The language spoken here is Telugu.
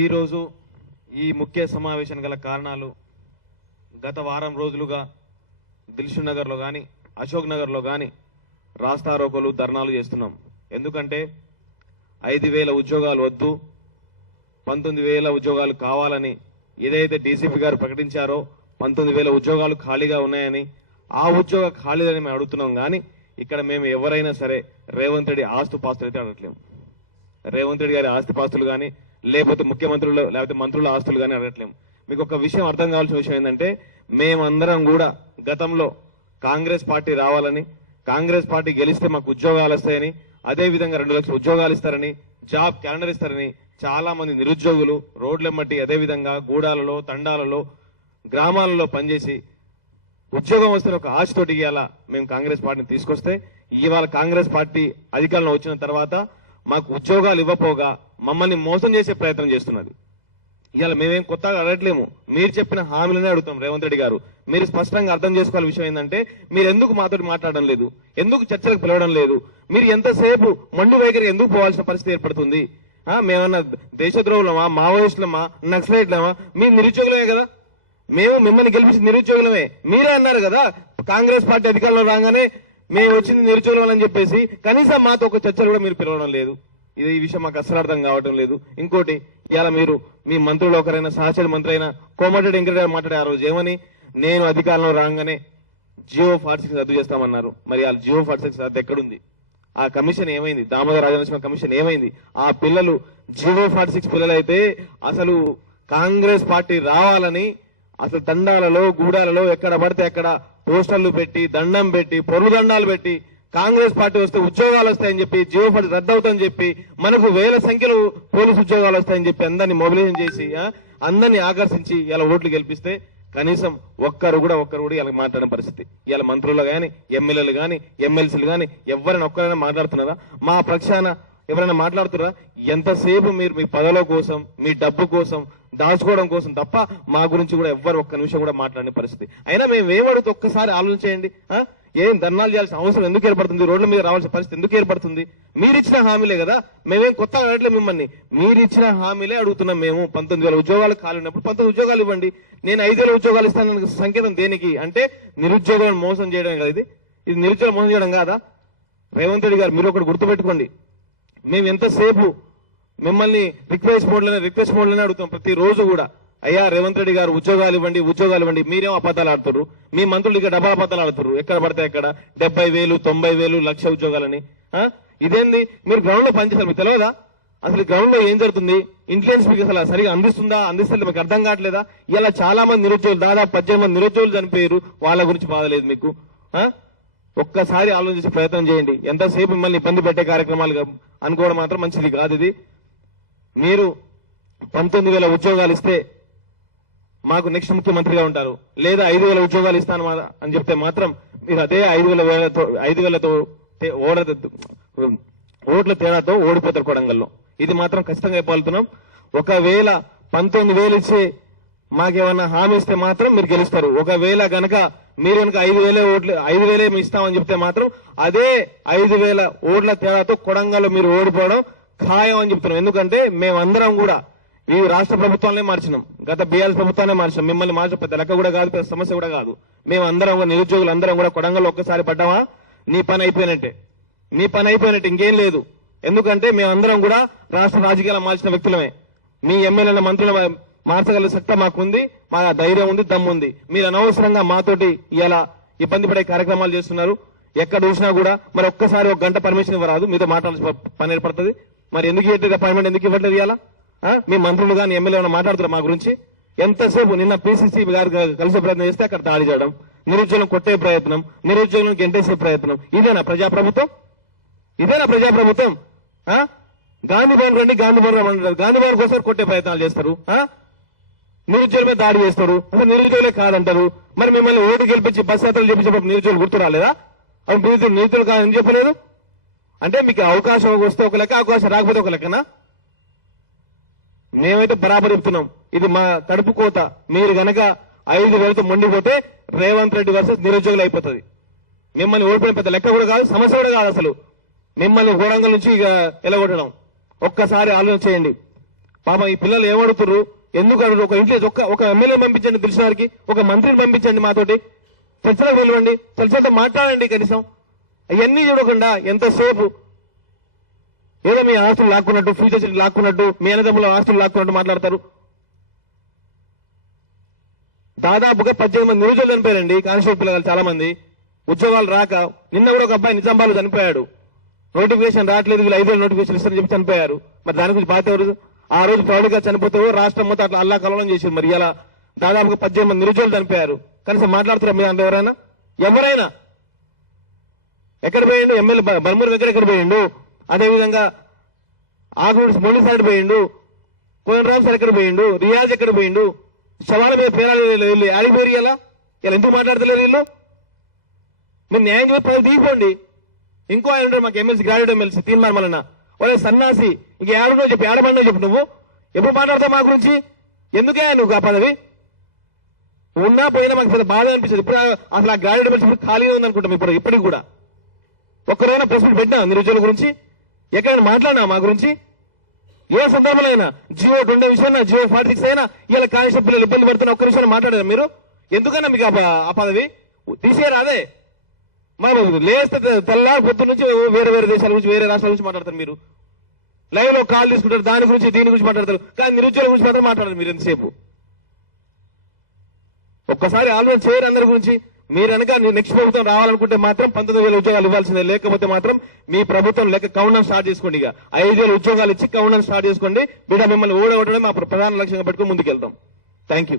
ఈరోజు ఈ ముఖ్య సమావేశానికి గల కారణాలు గత వారం రోజులుగా దిల్షుక్ నగర్లో కానీ అశోక్ నగర్లో కానీ రాస్తారోకోలు ధర్నాలు చేస్తున్నాం. ఎందుకంటే 5,000 ఉద్యోగాలు వద్దు, 19,000 ఉద్యోగాలు కావాలని ఏదైతే డీసీపీ గారు ప్రకటించారో 19,000 ఉద్యోగాలు ఖాళీగా ఉన్నాయని, ఆ ఉద్యోగ ఖాళీలని మేము అడుగుతున్నాం. కానీ ఇక్కడ మేము ఎవరైనా సరే రేవంత్ రెడ్డి ఆస్తుపాస్తులు అయితే అడగట్లేము. రేవంత్ రెడ్డి గారి ఆస్తిపాస్తులు కానీ లేకపోతే ముఖ్యమంత్రులు లేకపోతే మంత్రుల ఆస్తులు కానీ అడగట్లేము. మీకు ఒక విషయం అర్థం కావాల్సిన విషయం ఏంటంటే, మేమందరం కూడా గతంలో కాంగ్రెస్ పార్టీ రావాలని, కాంగ్రెస్ పార్టీ గెలిస్తే మాకు ఉద్యోగాలు వస్తాయని, అదేవిధంగా 2 లక్షల ఉద్యోగాలు ఇస్తారని, జాబ్ క్యాలెండర్ ఇస్తారని చాలా మంది నిరుద్యోగులు రోడ్లెమ్మటి అదేవిధంగా గూడాలలో తండాలలో గ్రామాలలో పనిచేసి ఉద్యోగం వస్తున్న ఒక ఆశతోటి ఇవాళ మేము కాంగ్రెస్ పార్టీని తీసుకొస్తే, ఇవాళ కాంగ్రెస్ పార్టీ అధికారంలో వచ్చిన తర్వాత మాకు ఉద్యోగాలు ఇవ్వపోగా మమ్మల్ని మోసం చేసే ప్రయత్నం చేస్తున్నది. ఇవాళ మేమేం కొత్తగా అడగట్లేము, మీరు చెప్పిన హామీలనే అడుగుతాం. రేవంత్ రెడ్డి గారు, మీరు స్పష్టంగా అర్థం చేసుకోవాల్సిన విషయం ఏంటంటే, మీరు ఎందుకు మాతోటి మాట్లాడడం లేదు, ఎందుకు చర్చలకు పిలవడం లేదు, మీరు ఎంతసేపు మొండి వైఖరి ఎందుకు పోవాల్సిన పరిస్థితి ఏర్పడుతుంది? మేమన్నా దేశద్రోహులమా, మావోయిస్టులమా, నక్సలైట్లమా? మీరు నిరుద్యోగులమే కదా, మేము మిమ్మల్ని గెలిపించిన నిరుద్యోగులమే. మీరే అన్నారు కదా కాంగ్రెస్ పార్టీ అధికారంలో రాగానే మేము వచ్చింది నిరుద్యోగులం అని చెప్పేసి, కనీసం మాతో ఒక చర్చలు కూడా మీరు పిలవడం లేదు. ఈ విషయం మాకు అస్సలు అర్థం కావటం లేదు. ఇంకోటి, ఇవాళ మీరు మీ మంత్రులు ఒకరైనా సహచర మంత్రి అయినా కోమటిరెడ్డి వెంకటరెడ్డి మాట్లాడే ఆ రోజు ఏమని, నేను అధికారంలో రాగానే జియో 46 రద్దు చేస్తామన్నారు. మరి ఆ జియో 46 రద్దు ఎక్కడుంది? ఆ కమిషన్ ఏమైంది? దామోదర రాజనరసింహ కమిషన్ ఏమైంది? ఆ పిల్లలు జియో 46 పిల్లలు అయితే అసలు కాంగ్రెస్ పార్టీ రావాలని అసలు తండాలలో గూడాలలో ఎక్కడ పడితే అక్కడ పోస్టర్లు పెట్టి దండం పెట్టి పొర్లు దండాలు పెట్టి కాంగ్రెస్ పార్టీ వస్తే ఉద్యోగాలు వస్తాయని చెప్పి, జియో 46 రద్దు అవుతాయని చెప్పి, మనకు వేల సంఖ్యలో పోలీసు ఉద్యోగాలు వస్తాయని చెప్పి అందరినీ మొబిలైజేషన్ చేసి అందరినీ ఆకర్షించి ఇలా ఓట్లు గెలిపిస్తే కనీసం ఒక్కరు కూడా ఇలా మాట్లాడిన పరిస్థితి. ఇలా మంత్రులు కానీ ఎమ్మెల్యేలు కానీ ఎమ్మెల్సీలు కానీ ఎవరైనా ఒక్కరైనా మాట్లాడుతున్నారా? మా పక్షాన ఎవరైనా మాట్లాడుతున్నారా? ఎంతసేపు మీరు మీ పదవుల కోసం మీ డబ్బు కోసం దాచుకోవడం కోసం తప్ప మా గురించి కూడా ఎవ్వరు ఒక్క నిమిషం కూడా మాట్లాడిన పరిస్థితి. అయినా మేము ఏమడుగుతూ ఒక్కసారి ఆలోచించేయండి. ఏం ధర్నాలు చేయాల్సిన అవసరం ఎందుకు ఏర్పడుతుంది? రోడ్ల మీద రావాల్సిన పరిస్థితి ఎందుకు ఏర్పడుతుంది? మీరిచ్చిన హామీలే కదా, మేమేం కొత్తగా అడగట్లేదు మిమ్మల్ని, మీరిచ్చిన హామీలే అడుగుతున్నాం. మేము 19,000 ఉద్యోగాలు ఖాళీ ఉన్నప్పుడు 19 ఉద్యోగాలు ఇవ్వండి. నేను 5,000 ఉద్యోగాలు ఇస్తానని సంకేతం దేనికి? అంటే నిరుద్యోగులను మోసం చేయడం కదా. ఇది నిరుద్యోగం మోసం చేయడం కాదా? రేవంత్ రెడ్డి గారు, మీరు ఒకటి గుర్తుపెట్టుకోండి, మేము ఎంతసేపు మిమ్మల్ని రిక్వెస్ట్ మోడ్లోనే అడుగుతాం ప్రతి రోజు కూడా. అయ్యా రేవంత్ రెడ్డి గారు, ఉద్యోగాలు ఇవ్వండి. మీరేమో అబద్ధాలు ఆడుతున్నారు, మీ మంత్రులు ఇక డబ్బా అబద్ధాలు ఆడుతున్నారు. ఎక్కడ పడితే అక్కడ 70,000 90,000 లక్ష ఉద్యోగాలని. ఇదేంది? మీరు గ్రౌండ్ లో పనిచేస్తారు, మీకు తెలియదా? అసలు గ్రౌండ్ లో ఏం జరుగుతుంది? ఇంటెలిజెన్స్ మీకు అసలు సరిగా అందిస్తే మీకు అర్థం కావట్లేదా? ఇలా చాలా మంది నిరుద్యోగులు, దాదాపు 18 మంది నిరుద్యోగులు చనిపోయారు. వాళ్ళ గురించి బాధలేదు మీకు? ఒక్కసారి ఆలోచించే ప్రయత్నం చేయండి. ఎంతసేపు మిమ్మల్ని ఇబ్బంది పెట్టే కార్యక్రమాలు అనుకోవడం మాత్రం మంచిది కాదు. ఇది మీరు 19,000 ఉద్యోగాలు ఇస్తే మాకు నెక్స్ట్ ముఖ్యమంత్రిగా ఉంటారు, లేదా 5,000 ఉద్యోగాలు ఇస్తాను అని చెప్తే మాత్రం మీరు అదే 5,000తో ఓట్ల తేడాతో ఓడిపోతారు కొడంగల్లో. ఇది మాత్రం ఖచ్చితంగా చెప్పగలుగుతున్నాం. ఒకవేళ 19,000 ఇచ్చి మాకేమన్నా హామీ ఇస్తే మాత్రం మీరు గెలుస్తారు. ఒకవేళ గనక మీరు కనుక 5,000 ఇస్తామని చెప్తే మాత్రం అదే 5,000 ఓట్ల తేడాతో కొడంగల్లో మీరు ఓడిపోవడం ఖాయం అని చెప్తున్నాం. ఎందుకంటే మేమందరం కూడా ఈ రాష్ట్ర ప్రభుత్వాలనే మార్చినాం, గత బీఆర్ఎస్ ప్రభుత్వాన్ని మార్చినాం. మిమ్మల్ని మార్చే పెద్ద లెక్క కూడా కాదు, పెద్ద సమస్య కూడా కాదు. మేమందరం నిరుద్యోగులు అందరం కూడా కొడంగల్లో ఒక్కసారి పడ్డామా నీ పని అయిపోయినట్టే, ఇంకేం లేదు. ఎందుకంటే మేమందరం కూడా రాష్ట్ర రాజకీయాలు మార్చిన వ్యక్తులమే. మీ ఎమ్మెల్యేల మంత్రుల మార్చగల సత్తా మాకుంది, మా ధైర్యం ఉంది, దమ్ముంది. మీరు అనవసరంగా మాతోటి ఇలా ఇబ్బంది పడే కార్యక్రమాలు చేస్తున్నారు. ఎక్కడ చూసినా కూడా మరి ఒక్కసారి 1 గంట పర్మిషన్ ఇవ్వరాదు, మీతో మాట్లాడాల్సిన పని ఏర్పడుతుంది. మరి ఎందుకు ఇవ్వట్లేదు అపాయింట్మెంట్? ఎందుకు ఇవ్వట్లేదు? ఇలా మీ మంత్రులు కానీ ఎమ్మెల్యే మాట్లాడుతున్నారు మా గురించి. ఎంతసేపు నిన్న PCC గారు కలిసే ప్రయత్నం చేస్తే అక్కడ దాడి చేయడం, నిరుద్యోగులను కొట్టే ప్రయత్నం, నిరుద్యోగులను గెంటేసే ప్రయత్నం. ఇదేనా ప్రజాప్రభుత్వం? గాంధీ భవన్ రండి, గాంధీ భవన్ కోసం కొట్టే ప్రయత్నాలు చేస్తారు, నిరుద్యోగుల మీద దాడి చేస్తారు. అసలు నిరుద్యోగులే కాదంటారు. మరి మిమ్మల్ని ఓటు గెలిపించి బస్ యాత్రలు చేపించేటప్పుడు నిరుద్యోగులు గుర్తు రాలేదా? అవి నిరుద్యోగులు కాదని చెప్పలేదు. అంటే మీకు అవకాశం వస్తే ఒక లెక్క, అవకాశం రాకపోతే ఒక లెక్కనా? మేమైతే బరాబర్ చెప్తున్నాం, ఇది మా కడుపు కోత. మీరు గనక 5,000తో మొండిపోతే రేవంత్ రెడ్డి వర్సెస్ నిరుద్యోగులు అయిపోతుంది. మిమ్మల్ని ఓడిపోయిన పెద్ద లెక్క కూడా కాదు, సమస్య కూడా కాదు. అసలు మిమ్మల్ని గోడంగల్ నుంచి ఎలగొట్టడం ఒక్కసారి ఆలోచన చేయండి. పాపం ఈ పిల్లలు ఏమడుతున్నారు, ఎందుకు అడుగుతారు? ఒక ఇంట్లో ఒక ఎమ్మెల్యే పంపించండి, తెలిసిన వారికి ఒక మంత్రిని పంపించండి, మాతోటి చర్చలకు పిలవండి, చర్చలతో మాట్లాడండి కనీసం. అవన్నీ చూడకుండా ఎంతసేపు ఏదో మీ ఆస్తులు లాక్కున్నట్టు, ఫ్యూచర్స్ లాక్కున్నట్టు, మీ అన్నదమ్ముల ఆస్తులు లాక్కున్నట్టు మాట్లాడతారు. దాదాపుగా 18 మంది నిరుద్యోగులు చనిపోయారండి, కానిస్టేబుల్ పిల్లలు చాలా మంది ఉద్యోగాలు రాక. నిన్న కూడా ఒక అబ్బాయి నిజామాబాద్లో చనిపోయాడు, నోటిఫికేషన్ రావట్లేదు, వీళ్ళు 5 వేల నోటిఫికేషన్ ఇస్తారని చెప్పి చనిపోయారు. మరి దాని గురించి బాధ్యత ఎవరు? ఆ రోజు ప్రౌఢిగా చనిపోతే రాష్ట్రం మొత్తం అట్లా అల్లా కలవలం చేశారు. మరి ఇలా దాదాపుగా 18 మంది నిరుద్యోగులు చనిపోయారు. కనీసం మాట్లాడుతున్నారు మీ అందులో ఎవరైనా? ఎక్కడ పోయిండు ఎమ్మెల్యే? బర్మూరు దగ్గర ఎక్కడ పోయిండు? అదేవిధంగా ఆగూడి మొండి సైడ్ పోయిండు, కోనరావు సార్ ఎక్కడ పోయిండు, రియాజ్ ఎక్కడ పోయిండు? శవాల మీద పేరాలు వెళ్ళి ఆడిపోయి ఇలా ఎందుకు మాట్లాడతలేరు వీళ్ళు? మీరు న్యాయం చేసి పది దిగిపోండి. ఇంకో ఆయన ఉంటాడు మాకు ఎమ్మెల్సీ, గ్రాడ్యుయేట్ ఎమ్మెల్సీ తీర్మానం వలన వాళ్ళ సన్నాసి. ఇంక ఏడో చెప్పి ఏడబండో చెప్పు. నువ్వు ఎప్పుడు మాట్లాడతావు మా గురించి? ఎందుకే నువ్వు ఆ పదవి? ఉన్నా పోయినా మాకు పెద్ద బాధ అనిపిస్తుంది. ఇప్పుడు అసలు ఆ గ్రాడ్యుయేట్ ఎమ్మెల్సీ ఖాళీగా ఉందనుకుంటాం ఇప్పుడు, ఇప్పటికి కూడా. ఒక్కరోజైనా ప్రెస్ మీట్ పెట్టినా నిరుద్యోగుల గురించి? ఎక్కడైనా మాట్లాడినా మా గురించి? ఏ సందర్భంలో అయినా జియో 20 విషయం, జియో 46 అయినా ఇలా కానిస్టేబుల్ పిల్లలు ఇబ్బంది పెడుతున్న ఒక్క విషయాన్ని మాట్లాడారు మీరు? ఎందుకన్నా మీకు ఆ పదవి తీసేయరా? అదే మరి లేస్తే తెల్లారి పొద్దు నుంచి వేరే వేరే దేశాల గురించి, వేరే రాష్ట్రాల గురించి మాట్లాడతారు మీరు. లైవ్ లో కాల్ తీసుకుంటారు, దాని గురించి దీని గురించి మాట్లాడతారు, కానీ నిరుద్యోగుల గురించి మాత్రం మాట్లాడారు మీరు ఎంతసేపు. ఒక్కసారి ఆలోచన చేయరు అందరి గురించి. మీరు కనుక నెక్స్ట్ ప్రభుత్వం రావాలనుకుంటే మాత్రం 19,000 ఉద్యోగాలు ఇవ్వాల్సిందే. లేకపోతే మాత్రం మీ ప్రభుత్వం లెక్క కౌంటర్ స్టార్ట్ చేసుకోండి. ఇక 5,000 ఉద్యోగాలు ఇచ్చి కౌంటర్ స్టార్ట్ చేసుకోండి. బిడ్డ మిమ్మల్ని ఓడగొట్టడం మా ప్రధాన లక్ష్యంగా పెట్టుకుని ముందుకెళ్తాం. Thank you.